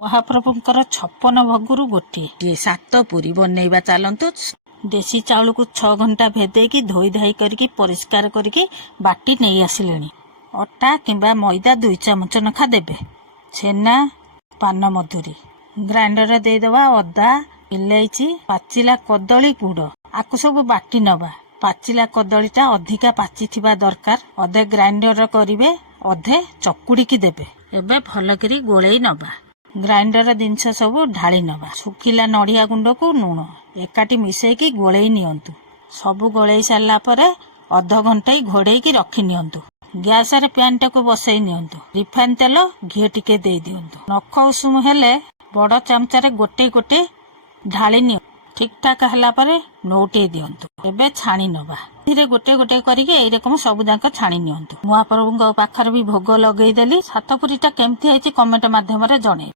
ମହାପ୍ରଭୁଙ୍କର 56 ଭୋଗରୁ ଗୋଟିଏ। 7 ପୁରୀ ବନେଇବା ଚାଲନ୍ତୁ। ଦେଶୀ ଚାଉଳକୁ 6 ଘଣ୍ଟା ଭେଦେଇକି ଧୋଇ ଧାଇ କରିକି ପରିଷ୍କାର କରିକି ବାଟି ନେଇ ଆସିଲେଣି। ଅଟା କିମ୍ବା ମଇଦା 2 ଚାମଚ ଲେଖା ଦେବେ। ଛେନା, ପାନ ମଧୁରୀ ଗ୍ରାଇଣ୍ଡରରେ ଦେଇଦେବା। ଅଦା, ଇଲାଇଚି, ପାଚିଲା କଦଳୀ ଗୁଡ଼ ଆକୁ ସବୁ ବାଟି ନେବା। ପାଚିଲା କଦଳୀଟା ଅଧିକା ପାଚିଥିବା ଦରକାର। ଅଧେ ଗ୍ରାଇଣ୍ଡର କରିବେ, ଅଧେ ଚକୁଡ଼ିକି ଦେବେ। ଏବେ ଭଲକରି ଗୋଳେଇ ନେବା। ଗ୍ରାଇଣ୍ଡର ଜିନିଷ ସବୁ ଢାଳି ନେବା। ଶୁଖିଲା ନଡ଼ିଆ ଗୁଣ୍ଡକୁ ଲୁଣ ଏକାଠି ମିଶେଇକି ଗୋଳେଇ ନିଅନ୍ତୁ। ସବୁ ଗୋଳେଇ ସାରିଲା ପରେ ଅଧଘଣ୍ଟେ ଘୋଡ଼େଇକି ରଖି ନିଅନ୍ତୁ। ଗ୍ୟାସରେ ପ୍ୟାନଟାକୁ ବସେଇ ନିଅନ୍ତୁ। ରିଫାଇନ ତେଲ, ଘିଅ ଟିକେ ଦେଇ ଦିଅନ୍ତୁ। ନଖ ଉଷୁମ ହେଲେ ବଡ଼ ଚାମଚାରେ ଗୋଟେ ଗୋଟେ ଢାଳି ନିଅ। ଠିକ୍ ଠାକ୍ ହେଲା ପରେ ନଉଟେଇ ଦିଅନ୍ତୁ। ଏବେ ଛାଣି ନେବା। ଧୀରେ ଗୋଟେ ଗୋଟେ କରିକି ଏଇରକମ ସବୁ ଯାକ ଛାଣି ନିଅନ୍ତୁ। ମହାପ୍ରଭୁଙ୍କ ପାଖରେ ବି ଭୋଗ ଲଗେଇଦେଲି। ସାତପୁରୀଟା କେମିତି ହେଇଛି କମେଣ୍ଟ ମାଧ୍ୟମରେ ଜଣେଇ।